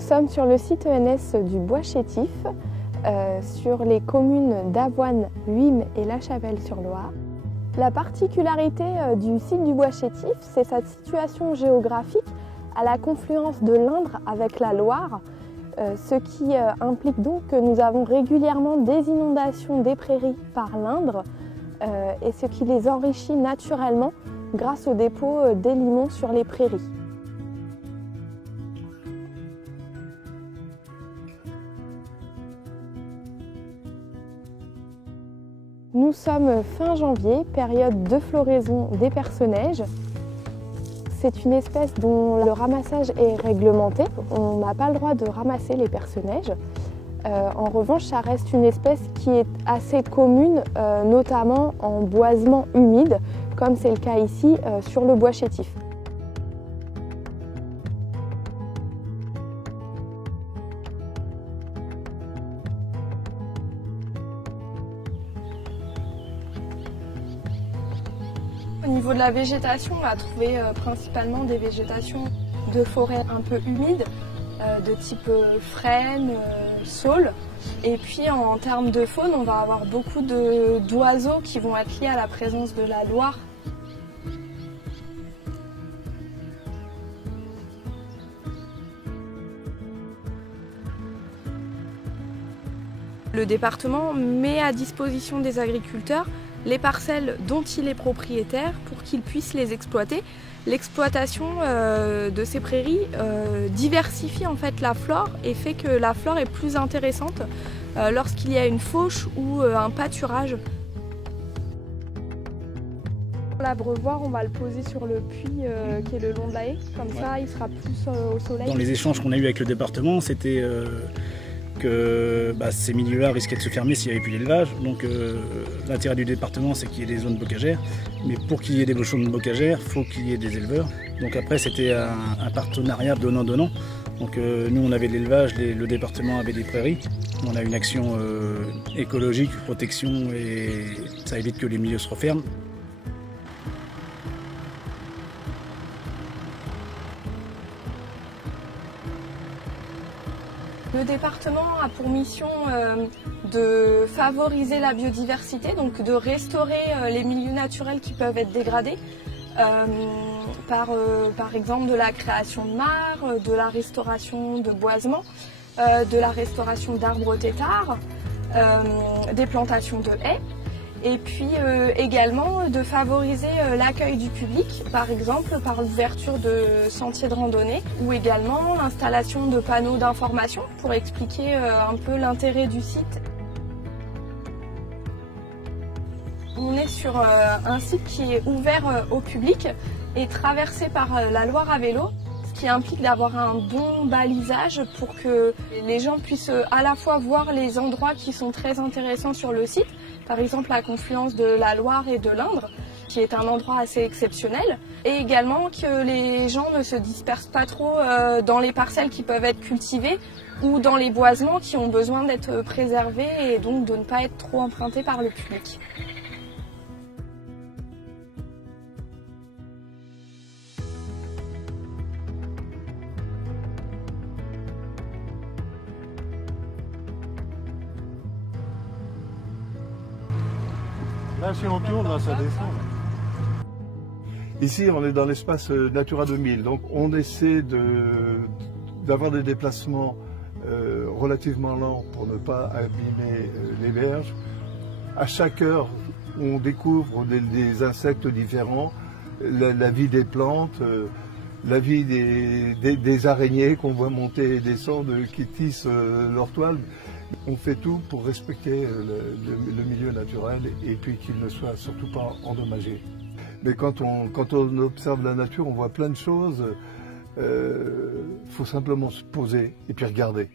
Nous sommes sur le site ENS du Bois Chétif, sur les communes d'Avoine, Huime et La Chavelle-sur-Loire. La particularité du site du Bois Chétif, c'est sa situation géographique à la confluence de l'Indre avec la Loire, ce qui implique donc que nous avons régulièrement des inondations des prairies par l'Indre et ce qui les enrichit naturellement grâce au dépôt des limons sur les prairies. Nous sommes fin janvier, période de floraison des perce-neige. C'est une espèce dont le ramassage est réglementé. On n'a pas le droit de ramasser les perce-neige. En revanche, ça reste une espèce qui est assez commune, notamment en boisement humide, comme c'est le cas ici sur le Bois Chétif. Au niveau de la végétation, on va trouver principalement des végétations de forêt un peu humides, de type frêne, saule. Et puis en termes de faune, on va avoir beaucoup d'oiseaux qui vont être liés à la présence de la Loire. Le département met à disposition des agriculteurs les parcelles dont il est propriétaire pour qu'ils puissent les exploiter. L'exploitation de ces prairies diversifie en fait la flore et fait que la flore est plus intéressante lorsqu'il y a une fauche ou un pâturage. L'abreuvoir, on va le poser sur le puits qui est le long de la haie, comme ça il sera plus au soleil. Dans les échanges qu'on a eus avec le département, c'était que ces milieux-là risquaient de se fermer s'il n'y avait plus d'élevage. Donc l'intérêt du département, c'est qu'il y ait des zones bocagères. Mais pour qu'il y ait des zones bocagères, il faut qu'il y ait des éleveurs. Donc après, c'était un partenariat donnant-donnant. Donc nous, on avait de l'élevage, le département avait des prairies. On a une action écologique, protection, et ça évite que les milieux se referment. Le département a pour mission de favoriser la biodiversité, donc de restaurer les milieux naturels qui peuvent être dégradés par exemple de la création de mares, de la restauration de boisements, de la restauration d'arbres têtards, des plantations de haies. Et puis également de favoriser l'accueil du public, par exemple par l'ouverture de sentiers de randonnée ou également l'installation de panneaux d'information pour expliquer un peu l'intérêt du site. On est sur un site qui est ouvert au public et traversé par la Loire à vélo, ce qui implique d'avoir un bon balisage pour que les gens puissent à la fois voir les endroits qui sont très intéressants sur le site, par exemple la confluence de la Loire et de l'Indre, qui est un endroit assez exceptionnel, et également que les gens ne se dispersent pas trop dans les parcelles qui peuvent être cultivées ou dans les boisements qui ont besoin d'être préservés et donc de ne pas être trop empruntés par le public. Là, si on tourne, là, ça descend. Ici, on est dans l'espace Natura 2000, donc on essaie d'avoir des déplacements relativement lents pour ne pas abîmer les berges. À chaque heure, on découvre des insectes différents, la vie des plantes, la vie des araignées qu'on voit monter et descendre, qui tissent leur toile. On fait tout pour respecter le milieu naturel et puis qu'il ne soit surtout pas endommagé. Mais quand on observe la nature, on voit plein de choses. Faut simplement se poser et puis regarder.